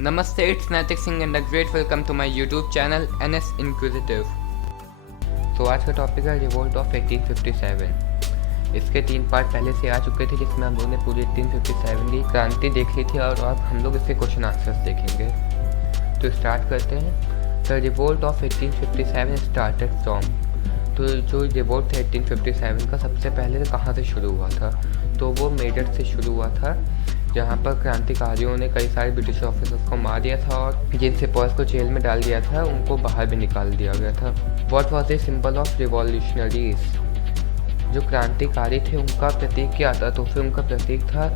Namaste, it's Naitik Singh and a great welcome to my YouTube channel NS Inquisitive। तो आज का topic है revolt of 1857। इसके 3 part पहले से आ चुके थे जिसमें हम लोगों ने पूरी 1857 की क्रांति देख ली थी और अब हम लोग इसके क्वेश्चन आंसर्स देखेंगे। तो स्टार्ट करते हैं। The revolt of 1857 started from. तो जो रिवोल्ट था 1857 का सबसे पहले कहाँ से शुरू हुआ था? तो वो मेरठ से शुरू हुआ था, जहाँ पर क्रांतिकारियों ने कई सारे ब्रिटिश ऑफिसर्स को मार दिया था और जिन सिपाहियों को जेल में डाल दिया था उनको बाहर भी निकाल दिया गया था। What was the symbol of revolutionaries? जो क्रांतिकारी थे उनका प्रतीक क्या था? तो फिर उनका प्रतीक था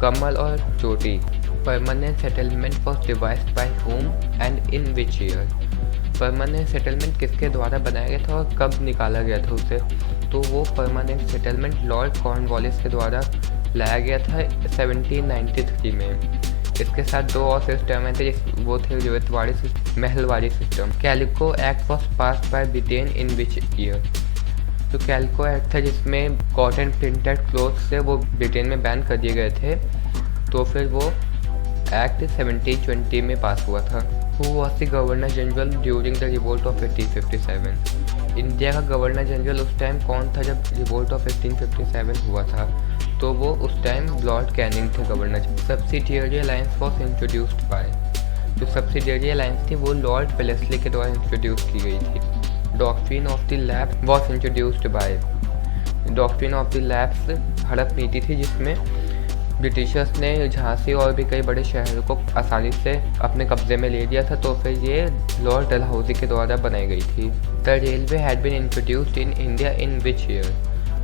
कमल और चोटी। Permanent settlement was devised by home and in which year? Permanent settlement किसके द्वारा बनाया गया था और कब निकाला गया था उसे? तो वो परमानेंट सेटलमेंट लॉर्ड कॉर्नवालिस के द्वारा लाया गया था 1793 में। इसके साथ 2 और सिस्टम थे, वो थे Ryotwari Mahalwari system. Calico Act was passed by Britain in which year? जो कैलिको एक्ट था जिसमें कॉटन प्रिंटेड क्लोथ्स थे वो ब्रिटेन में बैन कर दिए गए थे, तो फिर वो एक्ट 1720 में पास हुआ था। Who was the governor general during the revolt of 1857? India का गवर्नर जनरल उस टाइम कौन था जब रिवोल्ट ऑफ 1857 हुआ था? तो वो उस टाइम लॉर्ड कैनिंग थे governor. Subsidiary alliance was introduced by? जो सब्सिडियरी अलायंस थी वो लॉर्ड वेलेस्ली के द्वारा इंट्रोड्यूस की गई थी। Doctrine of the lapse was introduced by? Doctrine of the lapse हड़प नीति थी जिसमें ब्रिटिशर्स ने झांसी और भी कई बड़े शहरों को आसानी से अपने कब्जे में ले लिया था, तो फिर ये लॉर्ड डलहौजी के द्वारा बनाई गई थी। The railway had been introduced in India in which year?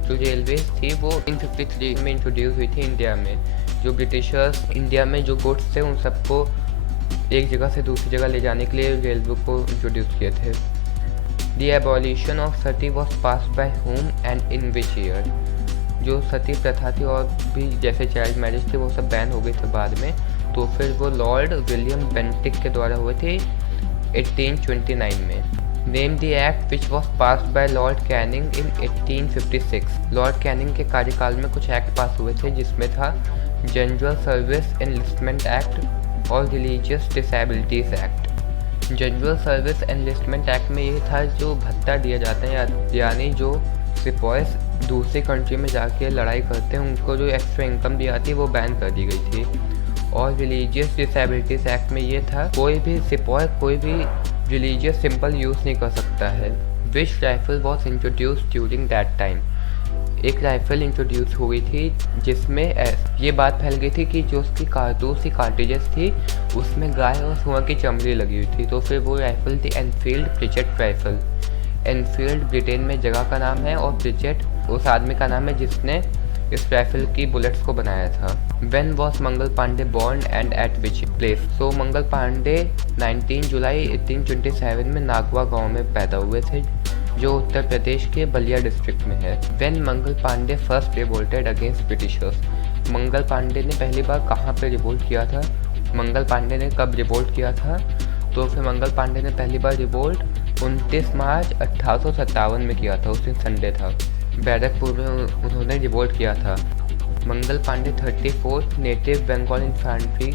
जो रेलवे थी वो 1853 में इंट्रोड्यूस हुई थी इंडिया में। जो ब्रिटिशर्स इंडिया में जो गुड्स थे उन सबको एक जगह से दूसरी जगह ले जाने के लिए रेलवे को इंट्रोड्यूस किए थे। The abolition of Sati was passed bye home and in which year? जो सती प्रथा थी और भी जैसे चाइल्ड मैरिज थी वो सब बैन हो गई थे बाद में, तो फिर वो लॉर्ड विलियम बेंटिक के द्वारा हुए थे 1829 में। Name the act which was passed bye Lord Canning in 1856? Lord Canning के कार्यकाल में कुछ एक्ट पास हुए थे जिसमें था जनरल सर्विस एनलिस्टमेंट एक्ट और religious disabilities act. General service enlistment act में ये था जो भत्ता दिया जाता है, यानी जो सिपाही दूसरी कंट्री में जाके लड़ाई करते हैं उनको जो एक्स्ट्रा इनकम दी आती है वो बैन कर दी गई थी। और रिलीजियस डिसेबिलिटीज एक्ट में ये था कोई भी सिपाही कोई भी रिलीजियस सिंबल यूज़ नहीं कर सकता है। Which rifle was introduce during that time? एक राइफल इंट्रोड्यूस हुई थी जिसमें ये बात फैल गई थी कि जो उसकी कारतूस की कार्टिजेस थी उसमें गाय और सुअर की चमड़ी लगी हुई थी, तो फिर वो राइफल थी एनफील्ड प्रिचेट राइफल। एनफील्ड ब्रिटेन में जगह का नाम है और प्रिचेट उस आदमी का नाम है जिसने इस राइफल की बुलेट्स को बनाया था। When was Mangal Pandey born and at which place? So Mangal Pandey 19 जुलाई 1827 में नागवा गांव में पैदा हुए थे जो उत्तर प्रदेश के बलिया डिस्ट्रिक्ट में है। When Mangal Pandey first revolted against britishers? Mangal Pandey ने पहली बार कहाँ पे रिवोल्ट किया था? मंगल पांडे ने कब रिवोल्ट किया था? तो फिर मंगल पांडे ने पहली बार रिवोल्ट 29 मार्च 1857 में किया था, उस दिन संडे था। बैरकपुर में उन्होंने रिवोल्ट किया था। Mangal Pandey 34th native Bengal infantry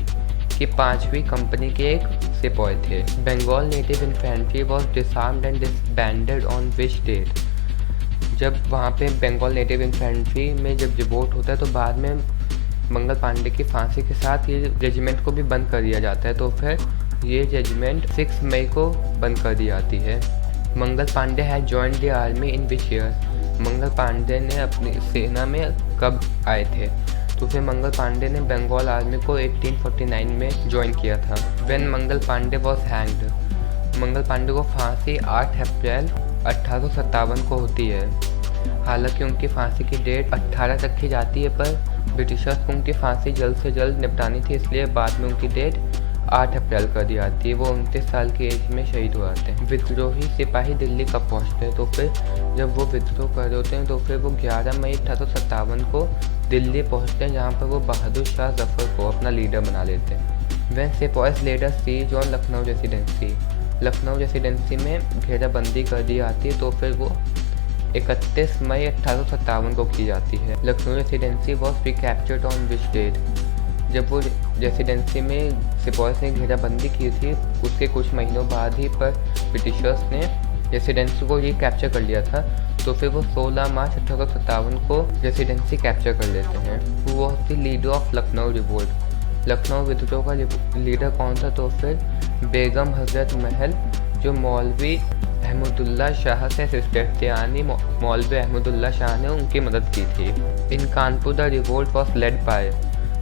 की 5वीं कंपनी के एक सिपाही थे। Bengal native infantry was disarmed and disbanded on which date? जब वहाँ पे बंगाल नेटिव इन्फेंट्री में जब रिवोल्ट होता है तो बाद में मंगल पांडे की फांसी के साथ ये रेजिमेंट को भी बंद कर दिया जाता है, तो फिर ये रेजिमेंट 6 मई को बंद कर दी जाती है। Mangal Pandey had joined the army in which year? Mangal Pandey ने अपनी सेना में कब आए थे? तो फिर मंगल पांडे ने बंगाल आर्मी को 1849 में ज्वाइन किया था। When Mangal Pandey was hanged? Mangal Pandey को फांसी 8 अप्रैल 1857 को होती है। हालांकि उनकी फांसी की डेट 18 तक की जाती है, पर ब्रिटिशर्स को उनकी फांसी जल्द से जल्द निपटानी थी, इसलिए बाद में उनकी डेट 8 अप्रैल कर दी जाती है। वो 29 साल की एज में शहीद हो जाते हैं। विद्रोही सिपाही दिल्ली कब पहुंचते हैं? तो फिर जब वो विद्रोह कर रहे होते हैं तो फिर वो 11 मई 1857 को दिल्ली पहुंचते हैं, जहां पर वो बहादुर शाह जफर को अपना लीडर बना लेते हैं। When sipahis led a siege on Lucknow residency? Lucknow residency में घेराबंदी कर दी जाती है, तो फिर वो 31 मई 1857 को की जाती है। Lucknow residency was recaptured on which date? जब वो रेसिडेंसी में सिपाहीस ने घेराबंदी की थी, उसके कुछ महीनों बाद ही पर ब्रिटिशर्स ने रेसिडेंसी को कैप्चर कर लिया था। तो फिर वो 16 मार्च 1857 को रेसिडेंसी कैप्चर कर लेते हैं। वो was the leader of Lucknow revolt. Lucknow विद्रोह का लीडर कौन था? तो फिर बेगम हजरत महल, जो मौलवी अहमदुल्ला शाह से असिस्टेंट थे, यानी मौलवी अहमदुल्ला शाह ने उनकी मदद की थी। In Kanpur the revolt was led by,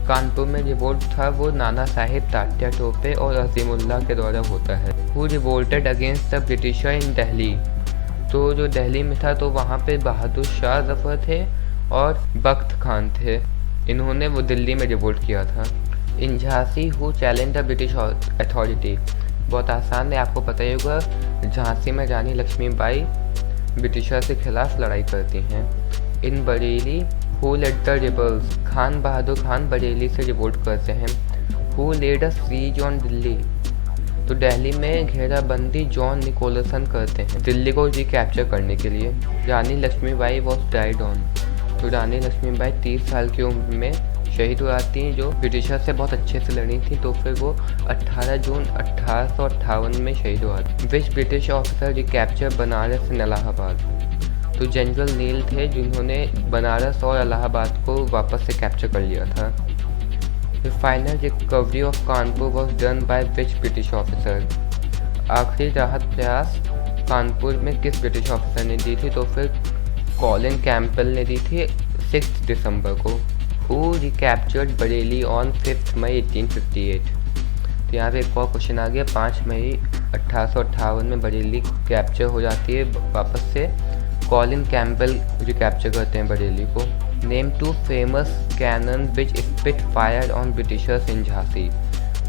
Kanpur में रिवोल्ट था वो नाना साहिब, तात्या टोपे और अजीमुल्लाह के द्वारा होता है। Who revolted against the britisher in Delhi, तो जो दिल्ली में था तो वहाँ पे बहादुर शाह जफर थे और बख्त खान थे, इन्होंने वो दिल्ली में रिवोल्ट किया था। In Jhansi who challenge the British authority, बहुत आसान है, आपको पता ही होगा। झांसी में रानी लक्ष्मीबाई ब्रिटिशर के खिलाफ लड़ाई करती हैं। In Bareilly who led the rebels, Khan Bahadur Khan Bareilly से रिवोल्ट करते हैं। Who led a siege on Delhi, तो दिल्ली में घेराबंदी जॉन निकोलसन करते हैं दिल्ली को रिकैप्चर करने के लिए। रानी लक्ष्मीबाई वॉज डाइड ऑन, तो रानी लक्ष्मीबाई 30 साल की उम्र में शहीद हो जाती हैं, जो ब्रिटिशर से बहुत अच्छे से लड़ी थी। तो फिर वो 18 जून 1858 में शहीद हुआ था। विच British officer recapture Banaras and Allahabad, तो जनरल नील थे जिन्होंने बनारस और इलाहाबाद को वापस से कैप्चर कर लिया था। The final recovery of Kanpur was done by which British officer, आखिरी राहत प्रयास कानपुर में किस ब्रिटिश ऑफिसर ने दी थी? तो फिर कॉलिन कैंपबेल ने दी थी 6 दिसंबर को। हु रिकैप्चर्ड बरेली ऑन 5 मई 1858, तो यहाँ पे एक और क्वेश्चन आ गया। 5 मई 1858 में बरेली कैप्चर हो जाती है वापस से, कॉलिन कैंपबेल रिकैप्चर करते हैं बरेली को। Name 2 famous cannon which spit fire on Britishers in Jhansi,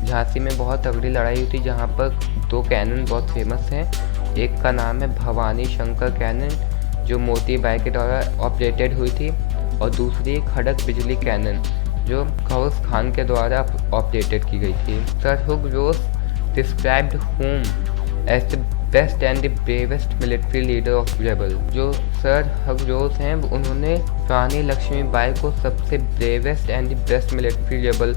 Jhansi में बहुत तगड़ी लड़ाई हुई थी जहाँ पर 2 कैनन बहुत फेमस हैं। एक का नाम है भवानी शंकर कैनन, जो मोती बाई के द्वारा ऑपरेटेड हुई थी, और दूसरी खड़क बिजली कैनन, जो गौस खान के द्वारा ऑपरेटेड की गई थी। Sir Hugh Rose described whom as the best and the bravest military leader of rebel, जो सर हग रोज हैं उन्होंने रानी लक्ष्मीबाई को सबसे bravest and the best military rebel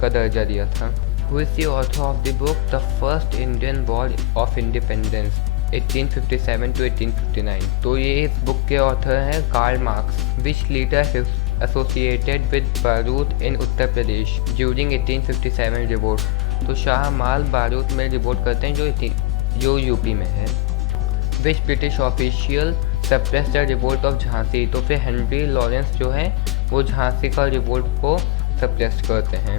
का दर्जा दिया था। Who is the author of the book the first Indian war of independence 1857 to 1859, तो ये इस बुक के ऑथर हैं Karl Marx. Which leader associated with बारूद in Uttar Pradesh during 1857 revolt, तो शाह माल बारूद में रिवोल्ट करते हैं जो यूपी में है। विच British official suppress the revolt of Jhansi, तो फिर हेनरी लॉरेंस जो है वो झांसी का रिवोल्ट को सप्रेस करते हैं।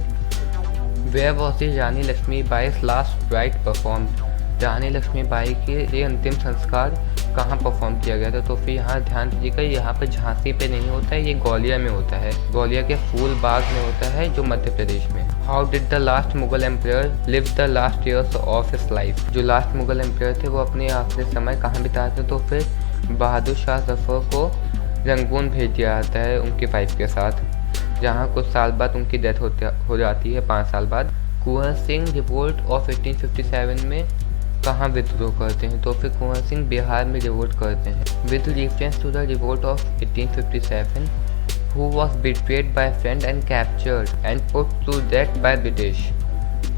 Where was the Rani Laxmibai's last rite performed, Rani Laxmibai के लिए अंतिम संस्कार कहाँ परफॉर्म किया गया था? तो फिर यहाँ ध्यान दीजिएगा, यहाँ पर झांसी पे नहीं होता है, ये ग्वालियर में होता है, ग्वालियर के फूल बाग में होता है जो मध्य प्रदेश में। How did the last Mughal empire live the last years of his life, जो लास्ट मुगल एम्पायर थे वो अपने आखिरी समय कहाँ बिताए थे? तो फिर बहादुर शाह जफर को रंगून भेज दिया जाता है उनकी वाइफ के साथ, जहाँ कुछ साल बाद उनकी डेथ हो जाती है, 5 साल बाद। कुंवर सिंह रिवोल्ट ऑफ 1857 में कहाँ विद्रोह करते हैं? तो फिर कुंवर सिंह बिहार में रिवोल्ट करते हैं। With reference to the revolt of 1857, who was betrayed by friend and captured and put to death by British.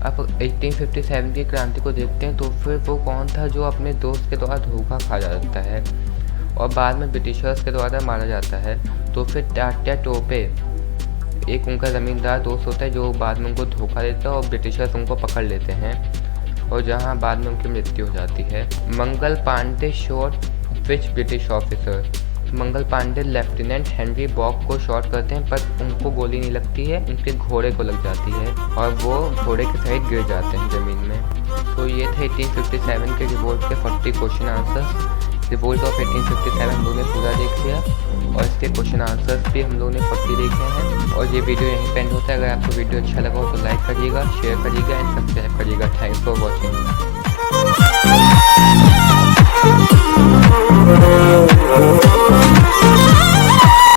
अब 1857 की क्रांति को देखते हैं, तो फिर वो कौन था जो अपने दोस्त के द्वारा धोखा खा जाता है और बाद में ब्रिटिशर्स के द्वारा मारा जाता है? तो फिर तात्या टोपे, एक उनका ज़मींदार दोस्त होता है जो बाद में उनको धोखा देता है और ब्रिटिशर्स उनको पकड़ लेते हैं और जहां बाद में उनकी मृत्यु हो जाती है। Mangal Pandey shot which British officer, Mangal Pandey lieutenant Henry Baugh को शॉट करते हैं पर उनको गोली नहीं लगती है, उनके घोड़े को लग जाती है और वो घोड़े के सहित गिर जाते हैं ज़मीन में। तो ये थे 1857 के रिवोल्ट के 40 क्वेश्चन आंसर्स। रिवोल्ट ऑफ 1857 हम लोगों ने पूरा देख लिया और इसके क्वेश्चन आंसर्स भी हम लोगों ने 40 देखे हैं और ये वीडियो यहीं पे एंड होता है। अगर आपको वीडियो अच्छा लगा हो तो लाइक करिएगा, शेयर करिएगा एंड सब्सक्राइब करिएगा। Thanks for watching.